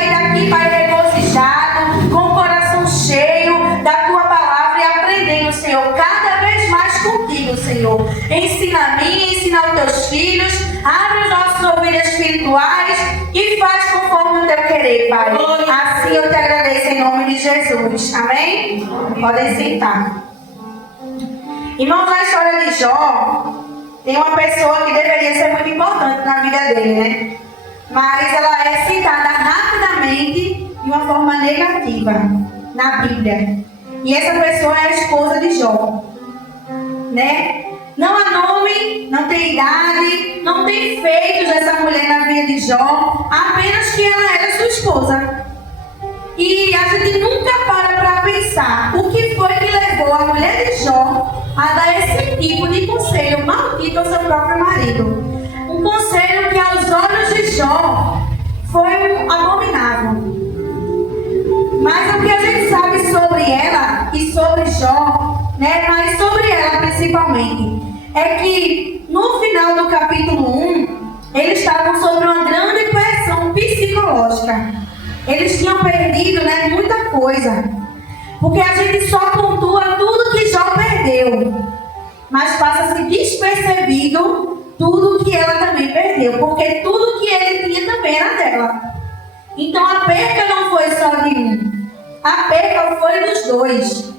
sair daqui, Pai, regozijado, com o coração cheio da Tua palavra e aprendendo, Senhor, cada vez mais contigo, Senhor. Ensina a mim, ensina aos Teus filhos, abre os nossos ouvidos espirituais e faz conforme o Teu querer, Pai. Assim eu te agradeço em nome de Jesus. Amém? Podem sentar. Irmãos, na história de Jó, tem uma pessoa que deveria ser muito importante na vida dele, né? Mas ela é citada rapidamente de uma forma negativa na Bíblia. E essa pessoa é a esposa de Jó, né? Não há nome, não tem idade, não tem feitos dessa mulher na vida de Jó, apenas que ela era sua esposa. E a gente nunca para pensar o que foi que levou a mulher de Jó a dar esse tipo de conselho maldito ao seu próprio marido. Um conselho que aos olhos de Jó foi abominável. Mas o que a gente sabe sobre ela e sobre Jó, né, mas sobre ela principalmente, é que no final do capítulo 1, eles estavam sob uma grande pressão psicológica. Eles tinham perdido, né, muita coisa. Porque a gente só pontua tudo que Jó perdeu, mas passa-se despercebido tudo que ela também perdeu, porque tudo que ele tinha também era dela. Então a perca não foi só de um, a perca foi dos dois.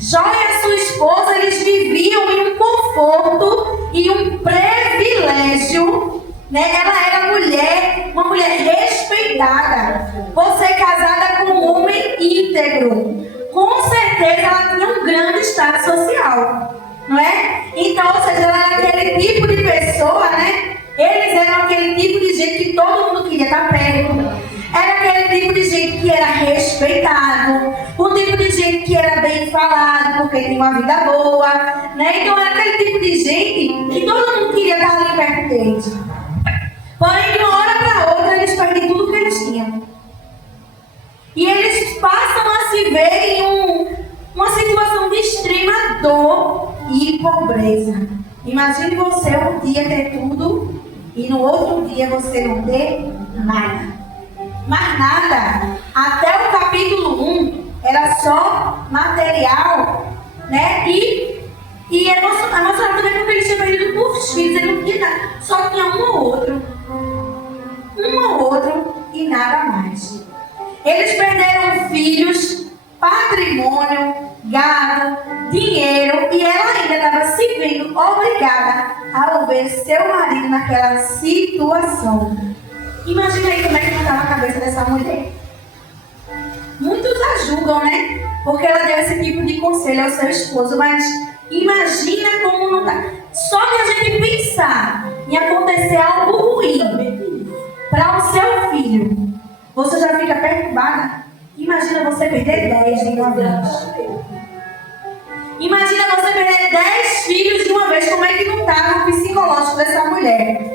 Jó e a sua esposa, eles viviam em um conforto e um privilégio, né? Ela era mulher, uma mulher respeitada, por ser casada com um homem íntegro. Com certeza ela tinha um grande status social, não é? Então, ou seja, ela era aquele tipo de pessoa, né? Eles eram aquele tipo de gente que todo mundo queria estar perto. Era aquele tipo de gente que era respeitado, um tipo de gente que era bem falado, porque tinha uma vida boa, né? Então era aquele tipo de gente que todo mundo queria estar ali perto deles. Porém, de uma hora para outra, eles perdem tudo que eles tinham. E eles passam a se ver em uma situação de extrema dor e pobreza. Imagine você um dia ter tudo e no outro dia você não ter nada. Mas nada. Até o capítulo 1 era só material, né? E emocional também porque eles tinham perdido por filhos. Ele não tinha nada. Só tinha um ou outro. Um ou outro e nada mais. Eles perderam filhos, patrimônio, gado, dinheiro e ela ainda estava se vendo obrigada a ver seu marido naquela situação. Imagina aí como é que não estava a cabeça dessa mulher. Muitos a julgam, né? Porque ela deu esse tipo de conselho ao seu esposo, mas imagina como não está. Só de a gente pensar em acontecer algo ruim para o seu filho, você já fica perturbada. Imagina você perder 10 de uma vez. Imagina você perder 10 filhos de uma vez. Como é que não estava o psicológico dessa mulher?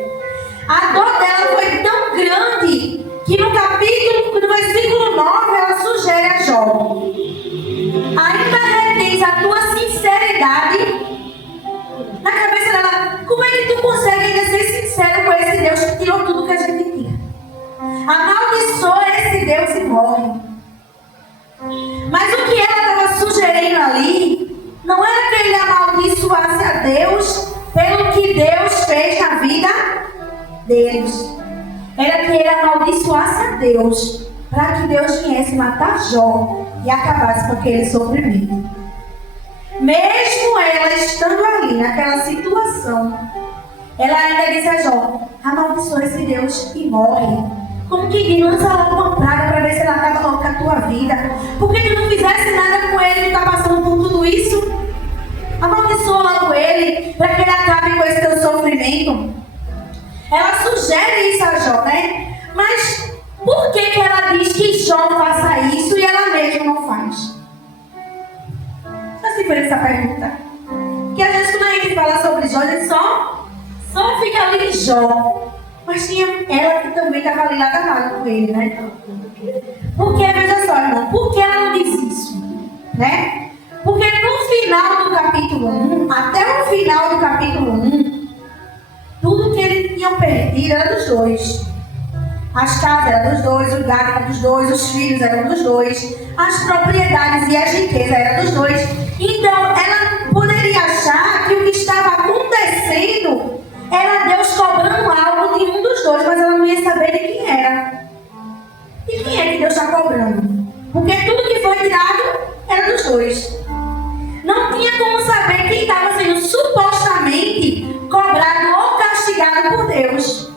A dor dela foi tão grande que no versículo 9, ela sugere a Jó: ainda retens a tua sinceridade. Na cabeça dela, como é que tu consegue ainda ser sincero com esse Deus que tirou tudo que a gente tinha? Amaldiçoa esse Deus e morre. Mas o que ela estava sugerindo ali não era que ele amaldiçoasse a Deus pelo que Deus fez na vida deles. Era que ele amaldiçoasse a Deus para que Deus viesse matar Jó e acabasse com aquele sofrimento. Mesmo ela estando ali naquela situação, ela ainda disse a Jó: amaldiçoa esse Deus e morre. Como que lança logo uma praga para ver se ela acaba logo com a tua vida? Porque tu não fizesse nada com ele, tu está passando por tudo isso? Amaldiçoa logo ele para que ele acabe com esse teu sofrimento. Ela sugere isso a Jó, né? Mas por que ela diz que Jó faça isso e ela mesma não faz? Já se fez essa pergunta? Que às vezes quando a gente fala sobre Jó, a gente só fica ali em Jó. Mas tinha ela que também estava ali lado a lado com ele, né? Porque, veja só, irmão, por que ela não diz isso? Né? Porque no final do capítulo 1, até o final do capítulo 1, tudo que eles tinham perdido era dos dois. As casas eram dos dois, o gado era dos dois, os filhos eram dos dois, as propriedades e as riquezas eram dos dois. Então, ela poderia achar que o que estava acontecendo era Deus cobrando algo de um dos dois, mas ela não ia saber de quem era. De quem é que Deus está cobrando? Porque tudo que foi tirado era dos dois. Não tinha como saber quem estava sendo supostamente cobrado ou castigado por Deus.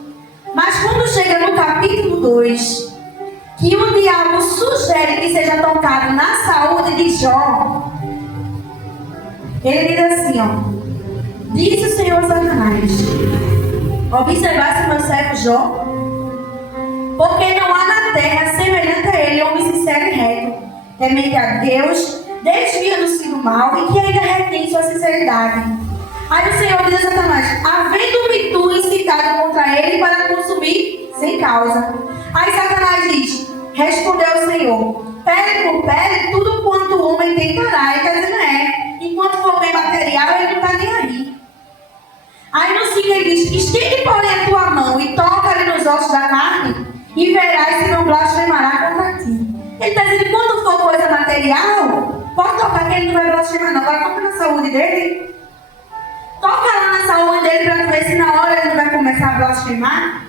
Mas quando chega no capítulo 2, que o diabo sugere que seja tocado na saúde de Jó, ele diz assim, ó: disse o Senhor Satanás: observasse meu servo Jó, porque não há na terra semelhante a ele homem sincero e reto, temente a Deus, desviando-se do mal e que ainda retém sua sinceridade. Aí o Senhor diz a Satanás: havendo-me tu incitado contra ele para consumir sem causa. Aí Satanás diz: respondeu o Senhor: pele por pele, tudo quanto o homem tentará. E está dizendo: enquanto for bem material, ele não está nem aí. Aí no 5 ele diz: estende, porém, a tua mão e toca-lhe nos ossos da carne, e verás se não blasfemará contra ti. Ele está dizendo: quando for coisa material, pode tocar que ele não vai blasfemar, não. Agora toca na saúde dele. Toca lá na saúde dele para ver se na hora ele não vai começar a blasfemar.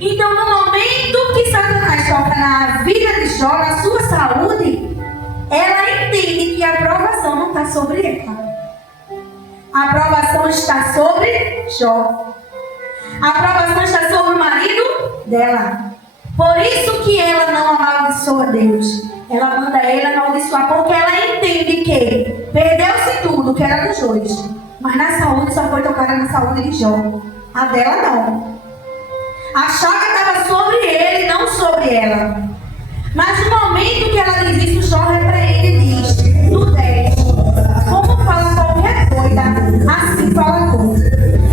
Então, no momento que Satanás toca na vida de Jó, na sua saúde, ela entende que a aprovação não está sobre ela. A aprovação está sobre Jó. A aprovação está sobre o marido dela. Por isso que ela não amaldiçoa Deus. Ela manda ele amaldiçoar, porque ela entende que perdeu-se tudo, que era dos dois. Mas na saúde só foi tocada na saúde de Jó. A dela não. A chaga estava sobre ele, não sobre ela. Mas no momento que ela diz isso, Jó repreende e diz, no 10: como fala qualquer coisa, assim fala tu.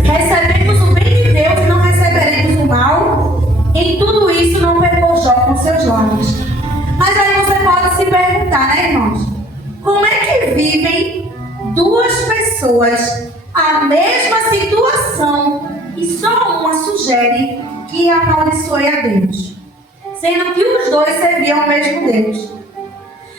Recebemos o bem de Deus e não receberemos o mal. Em tudo isso não pecou Jó com seus lábios. Mas aí você pode se perguntar, né, irmãos? Como é que vivem duas pessoas a mesma situação e só uma sugere que amaldiçoe a Deus, sendo que os dois serviam ao mesmo Deus?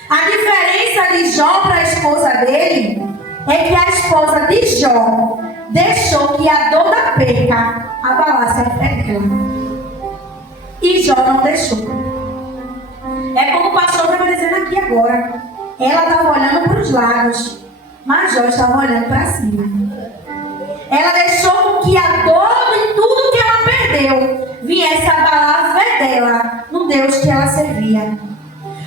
A diferença de Jó para a esposa dele é que a esposa de Jó deixou que a dor da perca abalasse a fé dela, e Jó não deixou. É como o pastor estava dizendo aqui agora. Ela estava olhando para os lados, mas Jó estava olhando para cima. Ela deixou que a dor de tudo que ela perdeu viesse abalar a fé dela no Deus que ela servia.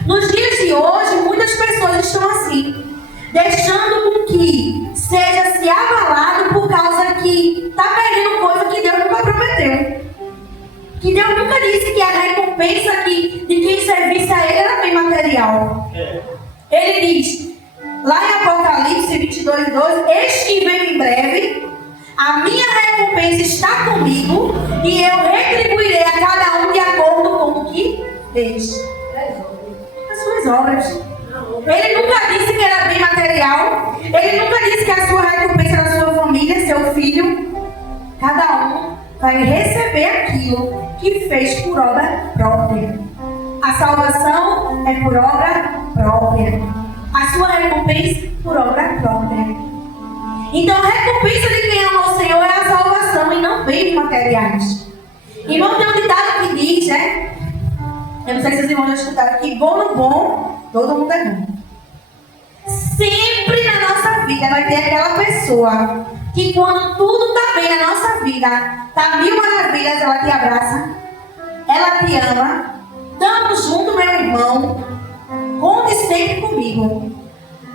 Nos dias de hoje, muitas pessoas estão assim, deixando com que seja se abalado por causa que está perdendo coisa que Deus nunca prometeu. Que Deus nunca disse que a recompensa de quem servisse a ele era bem material. Ele diz, lá em Apocalipse 22:12, eis que venho em breve, a minha recompensa está comigo, e eu retribuirei a cada um de acordo com o que fez. As suas obras. Ele nunca disse que era bem material. Ele nunca disse que a sua recompensa era a sua família, seu filho. Cada um vai receber aquilo que fez por obra própria. A salvação é por obra própria. A sua recompensa por obra própria. Então a recompensa de quem ama o Senhor é a salvação e não bens materiais. Irmão, tem um ditado que diz, né? Eu não sei se os irmãos já escutaram, que bom no bom, todo mundo é bom. Sempre na nossa vida vai ter aquela pessoa que quando tudo está bem na nossa vida, está mil maravilhas, ela te abraça, ela te ama, estamos juntos, meu irmão, conte sempre comigo.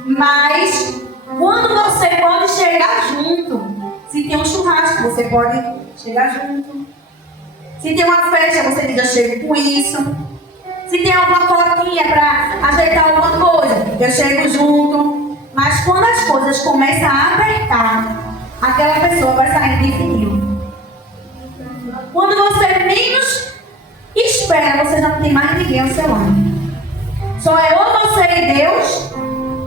Mas quando você pode chegar junto, se tem um churrasco, você pode chegar junto. Se tem uma festa, você diz, eu chego com isso. Se tem alguma coquinha para ajeitar alguma coisa, eu chego junto. Mas quando as coisas começam a apertar, aquela pessoa vai sair de fininho. Quando você menos espera, você não tem mais ninguém ao seu lado. Só é ou você e Deus,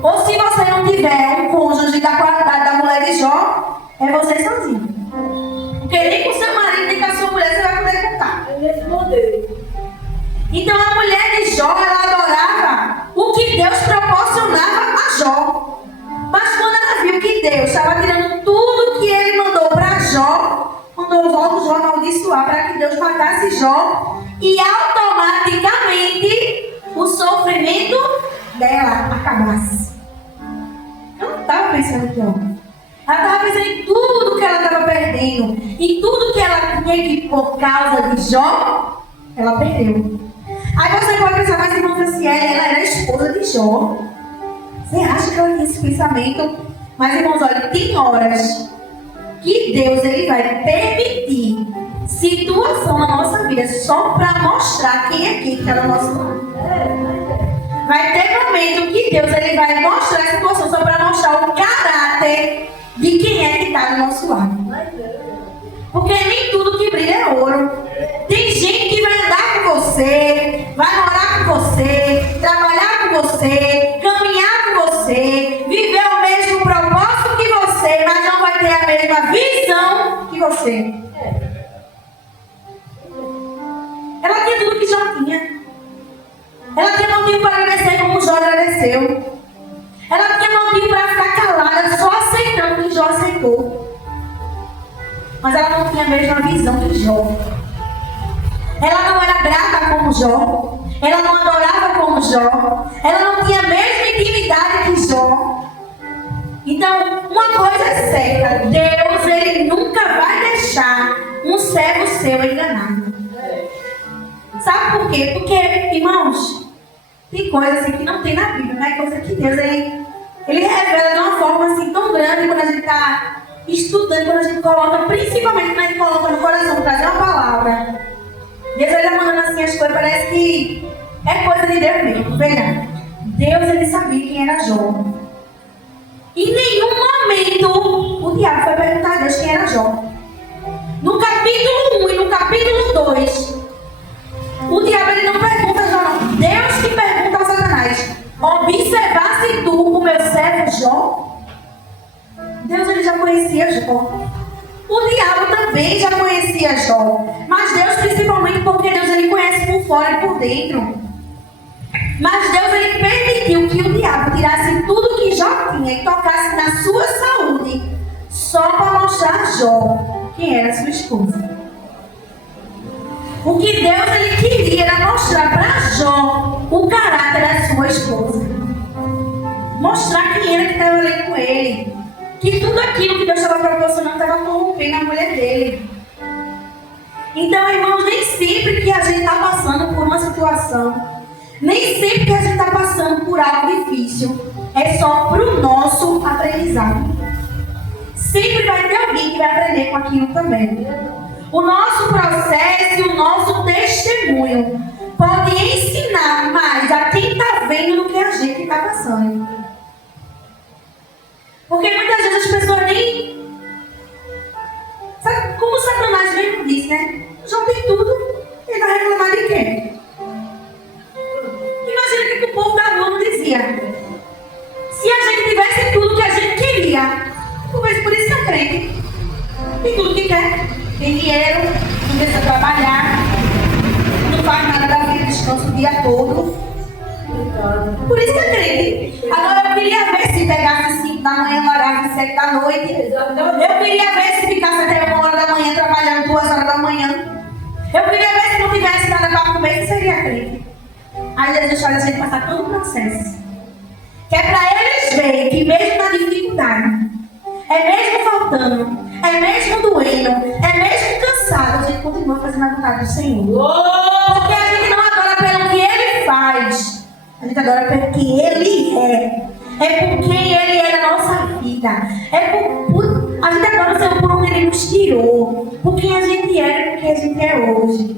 ou se você não tiver um cônjuge da qualidade da mulher de Jó, é você sozinho. Porque nem com seu marido, nem com a sua mulher você vai poder contar. É nesse modelo. Então a mulher de Jó, ela adorava o que Deus proporcionava a Jó. Mas quando ela viu que Deus estava tirando tudo que ele mandou para Jó, mandou logo Jó amaldiçoar para que Deus matasse Jó e automaticamente o sofrimento dela acabasse. Eu não estava pensando aqui, ó. Ela estava pensando em tudo que ela estava perdendo, em tudo que ela tinha que, por causa de Jó, ela perdeu. Aí você pode pensar, mas irmã Franciele, ela era a esposa de Jó. Você acha que ela tinha esse pensamento? Mas irmãos, olha, tem horas que Deus ele vai permitir situação na nossa vida só para mostrar quem é quem está no nosso lado. Vai ter momento que Deus ele vai mostrar a situação só para mostrar o caráter de quem é que está do nosso lado. Porque nem tudo que brilha é ouro. Tem gente que vai andar com você, vai morar com você, trabalhar com você, caminhar com você, viver o mesmo propósito que você, mas não vai ter a mesma visão que você. Ela tinha tudo que Jó tinha. Ela tinha motivo para agradecer como Jó agradeceu. Ela tinha motivo para ficar calada, só aceitando o que Jó aceitou. Mas ela não tinha a mesma visão que Jó. Ela não era grata como Jó. Ela não adorava como Jó. Ela não tinha a mesma intimidade que Jó. Então, uma coisa é certa: Deus ele nunca vai deixar um servo seu enganado. Sabe por quê? Porque, irmãos, tem coisas assim que não tem na Bíblia, né? Coisa que Deus ele revela de uma forma assim tão grande quando a gente está estudando, quando a gente coloca, principalmente quando a gente coloca no coração, trazer uma palavra. Deus ele está mandando assim as coisas, parece que é coisa de Deus mesmo. Veja, Deus ele sabia quem era Jó. Em nenhum momento o diabo foi perguntar a Deus quem era Jó. No capítulo 1 e no capítulo 2, o diabo ele não pergunta a Jó, não. Deus que pergunta a Satanás: observasse tu o meu servo Jó? Deus ele já conhecia Jó. O diabo também já conhecia Jó. Mas Deus principalmente porque Deus ele conhece por fora e por dentro. Mas Deus ele permitiu que o diabo tirasse tudo que Jó tinha e tocasse na sua saúde só para mostrar a Jó quem era sua esposa. O que Deus ele queria era mostrar para Jó o caráter da sua esposa. Mostrar quem era que estava ali com ele. Que tudo aquilo que Deus estava proporcionando estava corrompendo a mulher dele. Então, irmãos, nem sempre que a gente está passando por uma situação, nem sempre que a gente está passando por algo difícil, é só para o nosso aprendizado. Sempre vai ter alguém que vai aprender com aquilo também. O nosso processo e o nosso testemunho pode ensinar mais a quem está vendo do que a gente está passando. Porque muitas vezes as pessoas nem... Sabe como Satanás mesmo diz, né? Jó tem tudo, ele vai reclamar de quê? Imagina que o povo da rua não dizia: se a gente tivesse tudo que a gente queria, talvez por isso que é crente. Tem tudo que quer. Tem dinheiro, não precisa trabalhar, não faz nada da vida, descansa o dia todo. Por isso que é crente. Agora eu queria ver se pegasse 5 da manhã, orasse 7 da noite. Eu queria ver se ficasse até 1 hora da manhã trabalhando 2 horas da manhã. Eu queria ver se não tivesse nada para comer, que seria crente. Aí Jesus faz a gente passar todo o processo. Que é para eles verem que mesmo na dificuldade, é mesmo faltando, é mesmo doendo, é mesmo cansado, a gente continua fazendo a vontade do Senhor. Porque a gente não adora pelo que Ele faz, a gente adora pelo que Ele é. É por quem Ele é na nossa vida. A gente adora o Senhor por onde Ele nos tirou, por quem a gente era e por quem a gente é hoje.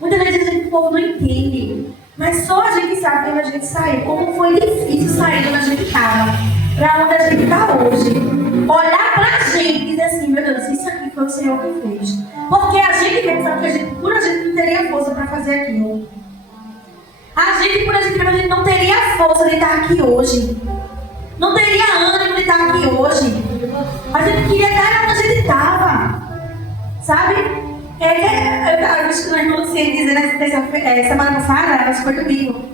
Muitas vezes o povo não entende, mas só a gente sabe onde a gente saiu, como foi difícil sair de onde a gente estava para onde a gente está hoje. Olhar para a gente e dizer assim: meu Deus, isso aqui foi o Senhor que fez. Porque a gente mesmo sabe que por a gente não teria força para fazer aquilo. A gente, por a gente mesmo, a gente não teria força de estar aqui hoje. Não teria ânimo de estar aqui hoje. A gente queria estar onde a gente estava. Sabe? Eu estava escutando a irmã Luciene dizendo semana passada, acho que foi domingo,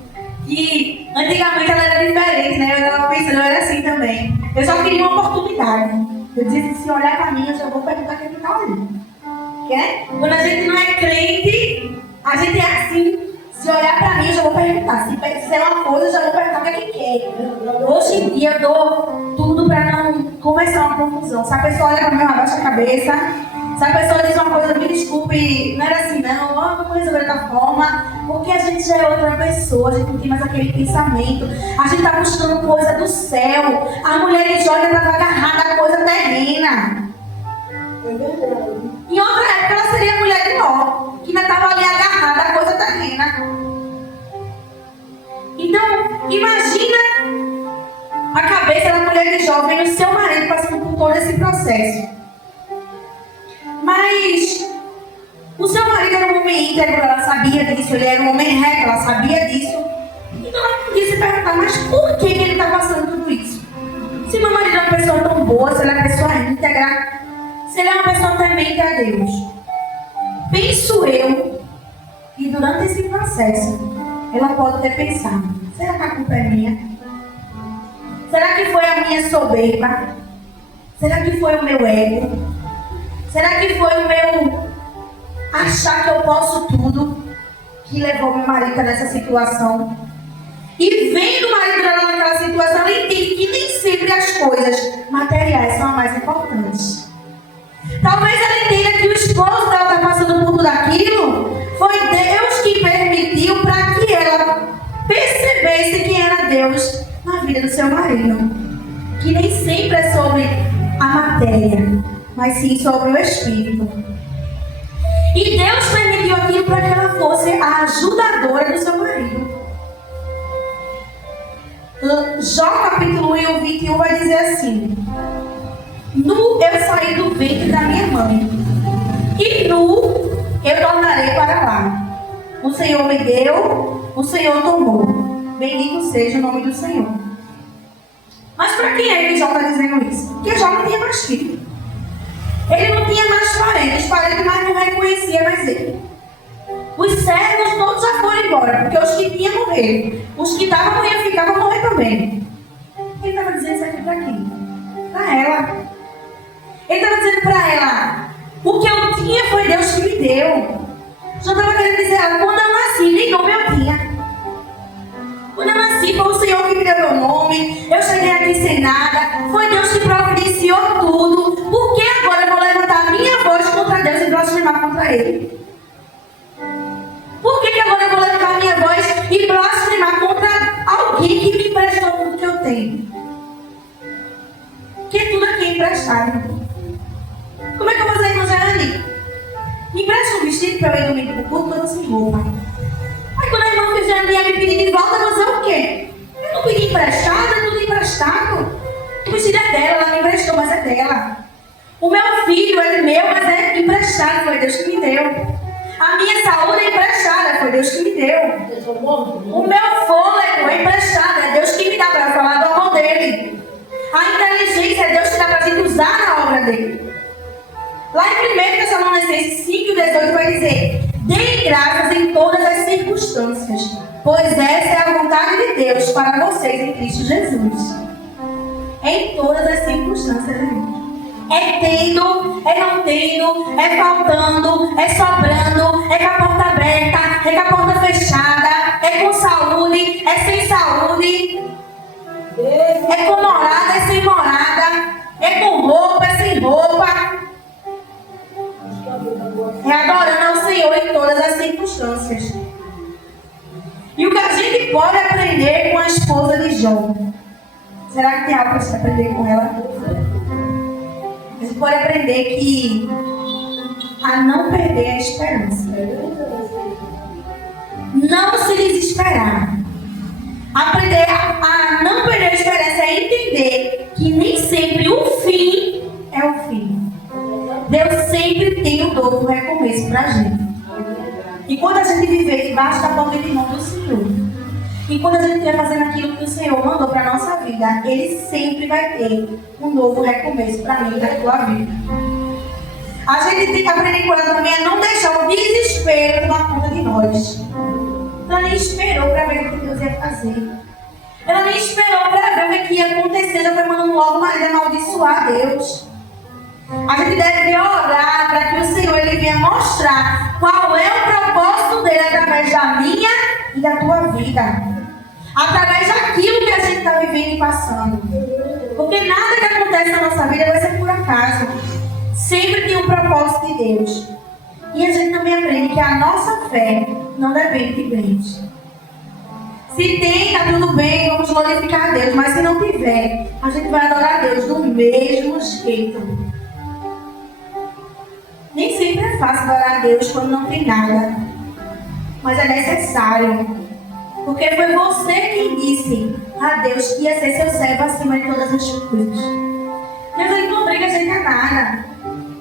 que antigamente ela era diferente, né? Eu estava pensando, eu era assim também. Eu só queria uma oportunidade. Eu disse, se olhar para mim, eu já vou perguntar quem está olhando. Quando a gente não é crente, a gente é assim. Se olhar para mim, eu já vou perguntar. Se disser uma coisa, eu já vou perguntar o que é que quer. Hoje em dia, eu dou tudo para não começar uma confusão. Se a pessoa olha para mim, eu abaixo a cabeça. Se a pessoa diz uma coisa, me desculpe, não era assim não, vamos resolver de outra forma. Porque a gente já é outra pessoa, a gente não tem mais aquele pensamento. A gente está buscando coisa do céu. A mulher de Jó estava agarrada a coisa terrena. Em outra época, ela seria a mulher de Ló, que ainda estava ali agarrada a coisa terrena. Então, imagina a cabeça da mulher de Jó vendo seu marido passando por todo esse processo. Mas o seu marido era um homem íntegro, ela sabia disso, ele era um homem reto, ela sabia disso. Então ela podia se perguntar, mas por que ele está passando tudo isso? Se meu marido é uma pessoa tão boa, se ele é uma pessoa íntegra, se ele é uma pessoa temente a Deus. Penso eu que durante esse processo ela pode ter pensado, será que a culpa é minha? Será que foi a minha soberba? Será que foi o meu ego? Será que foi o meu achar que eu posso tudo que levou meu marido nessa situação? E vendo o marido dela naquela situação, ela entende que nem sempre as coisas materiais são as mais importantes. Talvez ela entenda que o esposo dela está passando por tudo aquilo, foi Deus que permitiu para que ela percebesse quem era Deus na vida do seu marido. Que nem sempre é sobre a matéria, mas sim sobre o espírito. E Deus permitiu aquilo para que ela fosse a ajudadora do seu marido. Jó capítulo 1, 21 vai dizer assim: nu eu saí do ventre da minha mãe, e nu eu tornarei para lá. O Senhor me deu, o Senhor tomou. Bendito seja o nome do Senhor. Mas para quem é que Jó está dizendo isso? Porque Jó não tinha mais filho. Ele não tinha mais parentes. Os parentes mais não reconheciam mais ele. Os servos todos já foram embora, porque os que tinham morreram. Os que estavam iam ficar vão morrer também. Ele estava dizendo isso aqui para quem? Para ela. Ele estava dizendo para ela, o que eu tinha foi Deus que me deu. Já estava querendo dizer a ela, quando eu nasci, nem nome eu tinha. Quando eu nasci, foi o Senhor que me deu meu nome. Eu cheguei aqui sem nada. Foi Deus que providenciou tudo. Por que agora eu vou levantar a minha voz contra Deus e blasfemar contra Ele? Por que agora eu vou levantar a minha voz e blasfemar contra alguém que me emprestou tudo que eu tenho? Que tudo aqui é emprestado. Como é que eu vou fazer com o Gerani? Me empresta um vestido para eu ir domingo pro culto, eu não sem roupa. Aí quando a irmã que Gerani ia me pedir de volta, eu vou fazer o quê? Eu não pedi emprestado, é tudo emprestado. O vestido é dela, ela me emprestou, mas é dela. O meu filho é meu, mas é emprestado, foi Deus que me deu. A minha saúde é emprestada, foi Deus que me deu. O meu fôlego é emprestado, é Deus que me dá para falar do amor dele. A inteligência é Deus que dá para a gente usar na obra dele. Lá em 1 Tessalonicenses 5:18 vai dizer: deem graças em todas as circunstâncias, pois essa é a vontade de Deus para vocês em Cristo Jesus. Em todas as circunstâncias, irmãos. É tendo, é não tendo, é faltando, é sobrando, é com a porta aberta, é com a porta fechada, é com saúde, é sem saúde, é com morada, é sem morada, é com roupa, é sem roupa. É adorando ao Senhor em todas as circunstâncias. E o que a gente pode aprender com a esposa de Jó? Será que tem algo para se aprender com ela? A gente pode aprender que a não perder a esperança. Não se desesperar. Aprender a não perder a esperança é entender que nem sempre o fim é o fim. Deus sempre tem um novo recomeço para a gente. Enquanto a gente viver debaixo da palma de mão do Senhor, enquanto a gente estiver fazendo aquilo que o Senhor mandou para a nossa vida, Ele sempre vai ter um novo recomeço para mim e para a tua vida. A gente tem que aprender com ela também a não deixar o desespero tomar conta de nós. Ela nem esperou para ver o que Deus ia fazer. Ela nem esperou para ver o que ia acontecer. Já foi mandando logo o marido amaldiçoar Deus. A gente deve orar para que o Senhor ele venha mostrar qual é o propósito dele através da minha e da tua vida. Através daquilo que a gente está vivendo e passando. Porque nada que acontece na nossa vida vai ser por acaso. Sempre tem um propósito de Deus. E a gente também aprende que a nossa fé não depende de bens. Se tem, está tudo bem, vamos glorificar a Deus. Mas se não tiver, a gente vai adorar a Deus do mesmo jeito. Nem sempre é fácil adorar a Deus quando não tem nada. Mas é necessário. Porque foi você quem disse a Deus que ia ser seu servo acima de todas as coisas. Deus ele não obriga a gente a nada.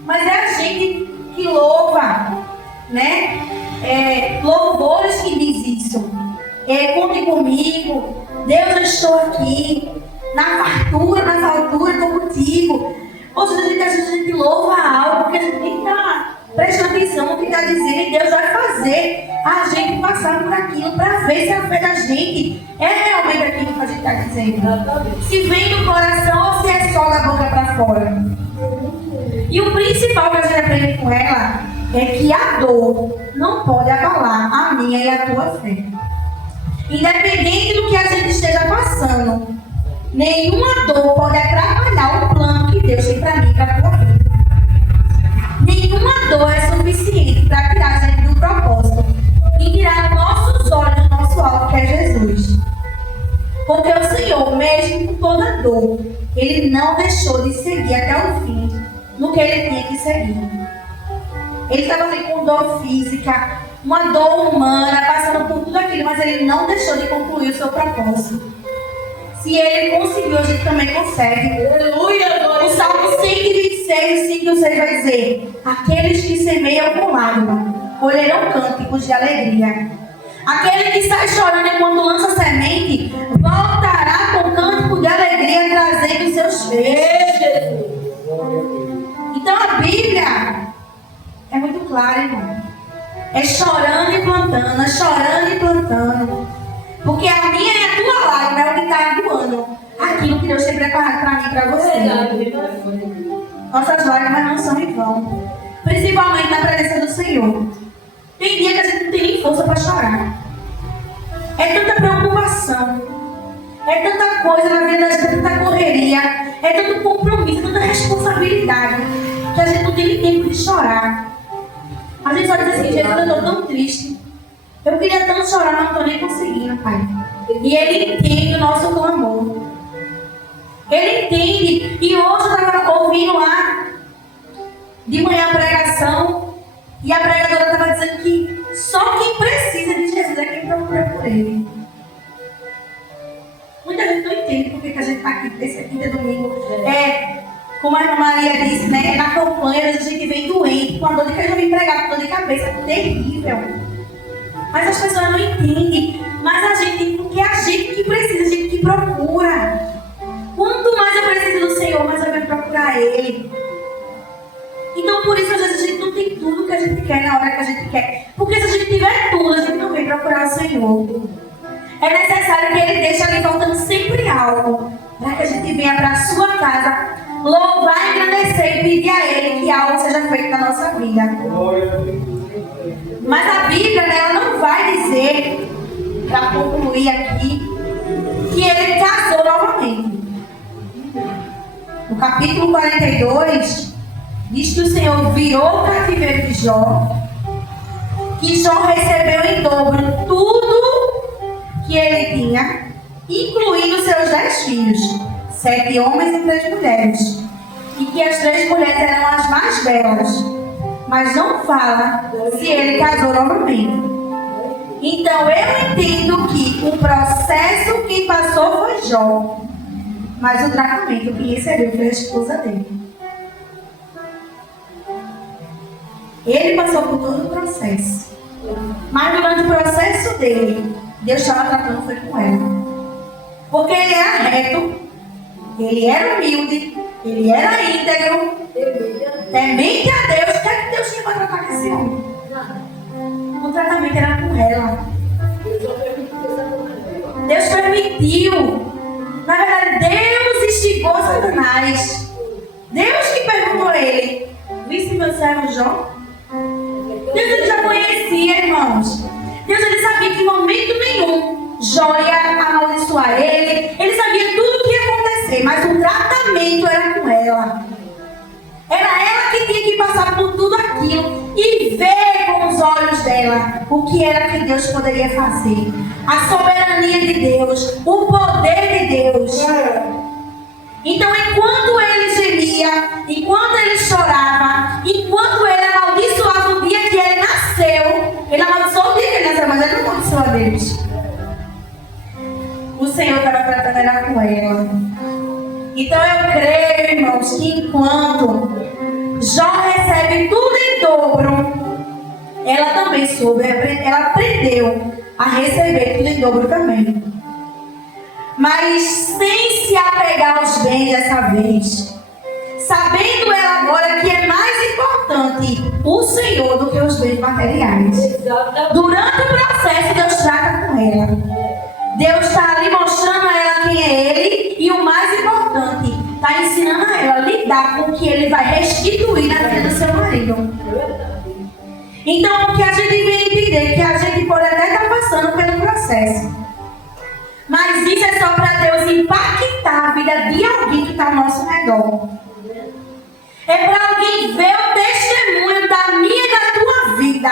Mas é a gente que louva, né? Louvores que diz isso. Conte comigo. Deus, eu estou aqui. Na fartura, na faltura, estou contigo. Ou seja, a gente louva algo que a gente tem que estar prestando atenção no que está dizendo. E Deus vai fazer a gente passar por aquilo para ver se a fé da gente é realmente aquilo que a gente está dizendo. Se vem do coração ou se é só da boca para fora. E o principal que a gente aprende com ela é que a dor não pode abalar a minha e a tua fé. Independente do que a gente esteja passando, nenhuma dor pode atrapalhar o plano que Deus tem para mim e para a tua vida. Nenhuma dor é suficiente para tirar a gente do propósito e tirar nossos olhos do nosso alvo, que é Jesus. Porque o Senhor, mesmo com toda dor, Ele não deixou de seguir até o fim no que Ele tinha que seguir. Ele estava ali com dor física, uma dor humana, passando por tudo aquilo, mas Ele não deixou de concluir o seu propósito. Se Ele conseguiu, a gente também consegue. Aleluia! O Salmo 126, 5 e 6 vai dizer: aqueles que semeiam com lágrimas colherão cânticos de alegria. Aquele que sai chorando enquanto lança semente voltará com cântico de alegria, trazendo seus feixes. Então a Bíblia é muito clara, irmão. É chorando e plantando, é chorando e plantando. Porque a minha e a tua lágrima é o que está doando aquilo que Deus tem preparado para mim e para você. Nossas lágrimas não são em vão. Principalmente na presença do Senhor. Tem dia que a gente não tem nem força para chorar. É tanta preocupação. É tanta coisa na vida da gente, é tanta correria. É tanto compromisso, é tanta responsabilidade. Que a gente não tem nem tempo de chorar. A gente só diz assim: Jesus, eu estou tão triste. Eu queria tanto chorar, mas não estou nem conseguindo, Pai. E Ele entende o nosso clamor. Ele entende. E hoje eu estava ouvindo lá de manhã a pregação. E a pregadora estava dizendo que só quem precisa de Jesus é quem procura por Ele. Muita gente não entende porque que a gente está aqui esse quinta domingo. Como a irmã Maria disse, né? Na campanha a gente vem doente, com a dor de cabeça, vem pregar com dor de cabeça, é terrível. Mas as pessoas não entendem. Mas a gente, porque é a gente que precisa, a gente que procura. Quanto mais eu preciso do Senhor, mais eu venho procurar Ele. Então por isso às vezes a gente não tem tudo que a gente quer na hora que a gente quer. Porque se a gente tiver tudo, a gente não vem procurar o Senhor. É necessário que Ele deixe ali faltando sempre algo, para que a gente venha para a sua casa, louvar, engrandecer e pedir a Ele que algo seja feito na nossa vida. Mas a Bíblia, né, ela não vai dizer, para concluir aqui, que Ele casou novamente. No capítulo 42, diz que o Senhor virou o cativeiro de Jó, que Jó recebeu em dobro tudo que ele tinha, incluindo seus 10 filhos, 7 homens e 3 mulheres, e que as 3 mulheres eram as mais belas, mas não fala se ele casou novamente. Então eu entendo que o processo que passou foi Jó, mas o tratamento que recebeu foi a esposa dele. Ele passou por todo o processo, mas durante o processo dele, Deus estava tratando foi com ela. Porque ele era reto, ele era humilde, Ele era íntegro, temente a Deus. O que é que Deus tinha para tratar com esse homem? O tratamento era com ela. Deus permitiu. Na verdade, Deus instigou Satanás. Deus que perguntou a ele: viste meu servo Jó? Deus ele já conhecia, irmãos. Deus ele sabia que em momento nenhum Jó ia amaldiçoar ele. Ele sabia tudo o que ia acontecer, mas o tratamento era com ela. Era ela que tinha que passar por tudo aquilo e ver com os olhos dela o que era que Deus poderia fazer. A soberania de Deus, o poder de Deus. Então, enquanto ele gemia, enquanto ele chorava, enquanto ele amaldiçoava o dia que ele nasceu, ele amaldiçoou o dia que ele nasceu, mas ele não amaldiçoou a Deus. O Senhor estava tratando ela com ela. Então eu creio, irmãos, que enquanto Jó recebe tudo em dobro, ela também soube, ela aprendeu a receber tudo em dobro também. Mas sem se apegar aos bens dessa vez. Sabendo ela agora que é mais importante o Senhor do que os bens materiais. Durante o processo, Deus trata com ela. Deus está ali mostrando a ela quem é Ele. E o mais importante, está ensinando a ela a lidar com o que Ele vai restituir na vida do seu marido. Então, o que a gente vem entender, que a gente pode até estar passando pelo processo. Mas isso é só para Deus impactar a vida de alguém que está ao nosso redor. É para alguém ver o testemunho da minha e da tua vida.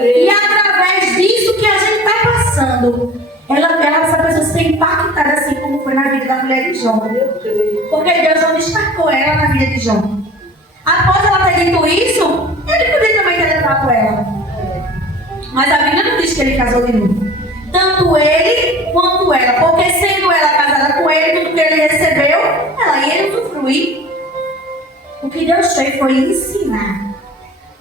E através disso que a gente está passando, essa pessoa ser impactada assim como foi na vida da mulher de Jó. Porque Deus não destacou ela na vida de Jó. Após ela ter dito isso, ele poderia também ter levado ela. Mas a Bíblia não diz que ele casou de novo. Tanto ele quanto ela. Porque sendo ela casada com ele, tudo que ele recebeu, ela ia usufruir. O que Deus fez foi ensinar,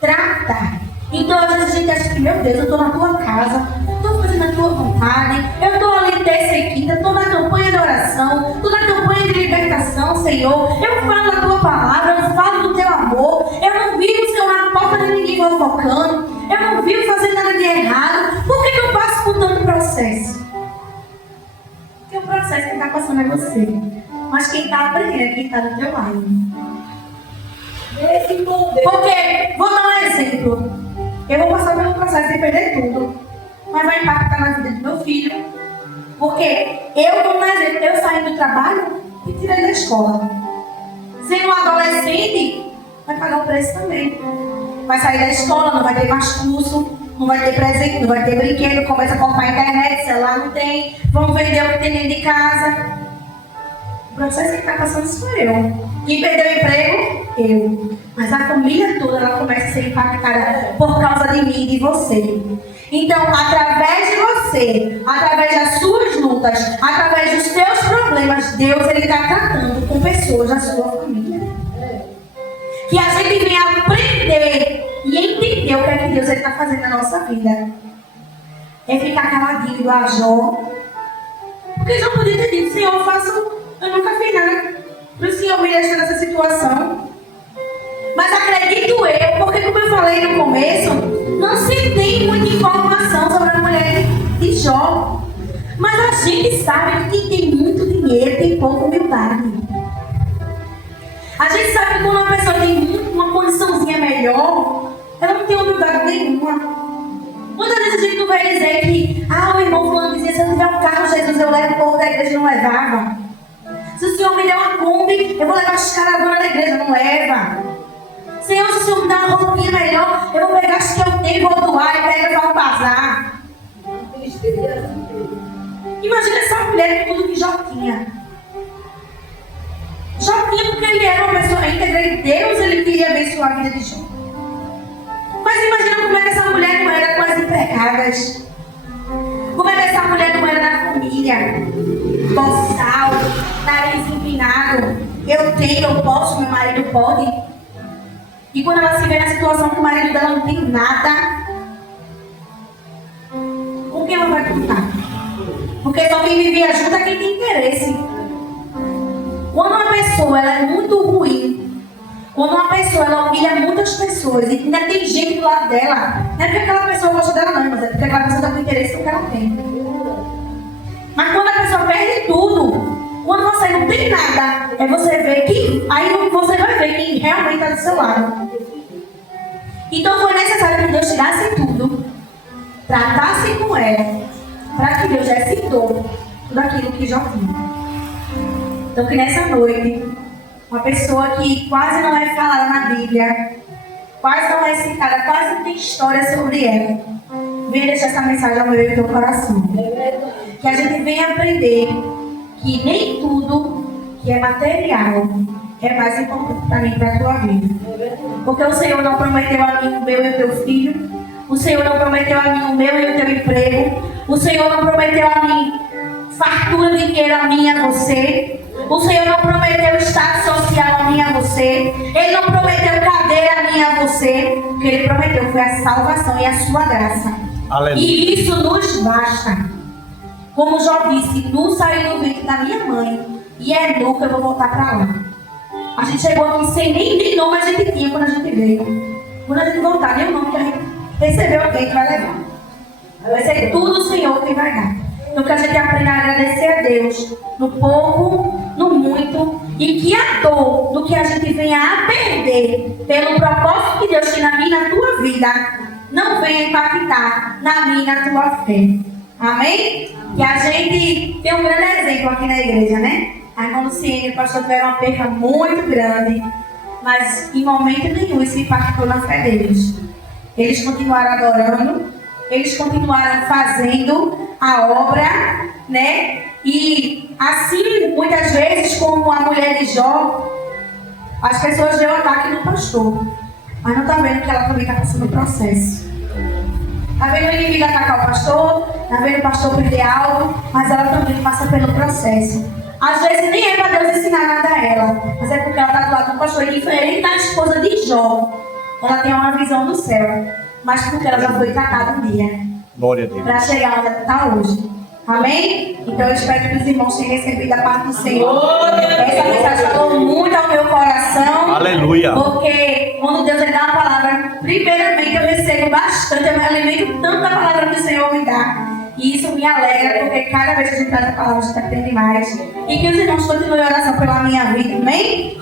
tratar. Então às vezes a gente acha que, meu Deus, eu estou na tua casa, estou fazendo a tua vontade, eu estou ali terça e quinta, estou na campanha de oração, estou na campanha de libertação, Senhor. Eu falo a tua palavra, eu falo do teu amor, eu não vivo, Senhor, na porta de ninguém fofocando, eu não vivo fazendo nada de errado. Por que eu passo por tanto processo? Porque o processo que está passando é você, mas quem está aprendendo é quem está do teu lado. Porque, vou dar um exemplo. Eu vou passar pelo processo de perder tudo, mas vai impactar na vida do meu filho. Porque eu, como exemplo, eu saí do trabalho e tirei da escola. Sendo um adolescente, vai pagar o preço também. Vai sair da escola, não vai ter mais curso, não vai ter presente, não vai ter brinquedo, começa a comprar a internet, celular não tem, vamos vender o que tem dentro de casa. O processo que está passando sou eu. Quem perdeu o emprego? Eu. Mas a família toda ela começa a ser impactada por causa de mim e de você. Então, através de você, através das suas lutas, através dos seus problemas, Deus está tratando com pessoas da sua família. Que a gente venha aprender e entender o que é que Deus está fazendo na nossa vida. É ficar caladinho igual a Jó. Porque Jó podia ter dito: Senhor, eu nunca fiz nada para o Senhor me deixar nessa situação. Mas acredito eu, porque como eu falei no começo, não se tem muita informação sobre a mulher de Jó. Mas a gente sabe que quem tem muito dinheiro tem pouca humildade. A gente sabe que quando uma pessoa tem uma condiçãozinha melhor, ela não tem humildade nenhuma. Muitas vezes a gente não vai dizer que o irmão fulano dizia: se eu tiver um carro, Jesus, eu levo o povo da igreja, não levava. Se o Senhor me der uma Kombi, eu vou levar as caravanas da igreja, não leva. Senhor, se o Senhor me dar uma roupinha melhor, eu vou pegar as que eu tenho e vou doar e pega para o bazar. Imagina essa mulher com tudo que Jó tinha. Jó tinha porque ele era uma pessoa íntegra e Deus ele queria abençoar a vida de Jó. Mas imagina como é que essa mulher não era com as empregadas. Como é que essa mulher não era na família. Boçal, nariz empinado. Eu tenho, eu posso, meu marido pode. E quando ela se vê na situação que o marido dela não tem nada, com quem ela vai contar? Porque só quem vivia junto é quem tem interesse. Quando uma pessoa ela é muito ruim, quando uma pessoa ela humilha muitas pessoas e ainda tem gente do lado dela, não é porque aquela pessoa gosta dela não, mas é porque aquela pessoa está com interesse no que ela tem. Mas quando a pessoa perde tudo, quando você não tem nada, é você ver que, aí você vai ver quem realmente está do seu lado. Então foi necessário que Deus tirasse tudo, tratasse com ela, para que Deus recitou tudo aquilo que já tinha. Então que nessa noite, uma pessoa que quase não é falada na Bíblia, quase não é citada, quase não tem história sobre ela, venha deixar essa mensagem ao meu e ao teu coração. Que a gente venha aprender que nem tudo que é material é mais importante para mim e para a tua vida. Porque o Senhor não prometeu a mim o meu e o teu filho, o Senhor não prometeu a mim o meu e o teu emprego, o Senhor não prometeu a mim fartura de dinheiro a mim e a você, o Senhor não prometeu estado social a mim e a você, Ele não prometeu cadeira a mim e a você, o que Ele prometeu foi a salvação e a sua graça. Aleluia. E isso nos basta. Como Jó disse, nu saiu do ventre da minha mãe e é nu que eu vou voltar para lá. A gente chegou aqui sem nem nome a gente tinha quando a gente veio. Quando a gente voltar, nem o nome que a gente recebeu alguém que vai levar. Vai ser tudo o Senhor que vai dar. Então que a gente aprenda a agradecer a Deus no pouco, no muito, e que a dor do que a gente venha a perder pelo propósito que Deus tem na minha e na tua vida não venha impactar na minha e na tua fé. Amém? Que a gente tem um grande exemplo aqui na igreja, né? A irmã Luciene e o pastor tiveram uma perda muito grande, mas em momento nenhum isso impactou na fé deles. Eles continuaram adorando, eles continuaram fazendo a obra, né? E assim, muitas vezes, como a mulher de Jó, as pessoas dão ataque no pastor, mas não estão vendo que ela também está passando o processo. Está vendo o inimigo atacar o pastor, está vendo o pastor perder algo, mas ela também passa pelo processo. Às vezes nem é para Deus ensinar nada a ela, mas é porque ela está do lado do pastor. E diferente da esposa de Jó, ela tem uma visão do céu, mas porque ela já foi tratada um dia. Glória a Deus. Para chegar onde ela está hoje. Amém? Então eu espero que os irmãos tenham recebido a parte do Senhor. Essa mensagem falou muito ao meu coração. Aleluia. Porque quando Deus me dá uma palavra, primeiramente eu recebo bastante, eu me alimento tanto da palavra que o Senhor me dá. E isso me alegra, porque cada vez que a gente traz a palavra, a gente aprende mais. E que os irmãos continuem a oração pela minha vida, amém?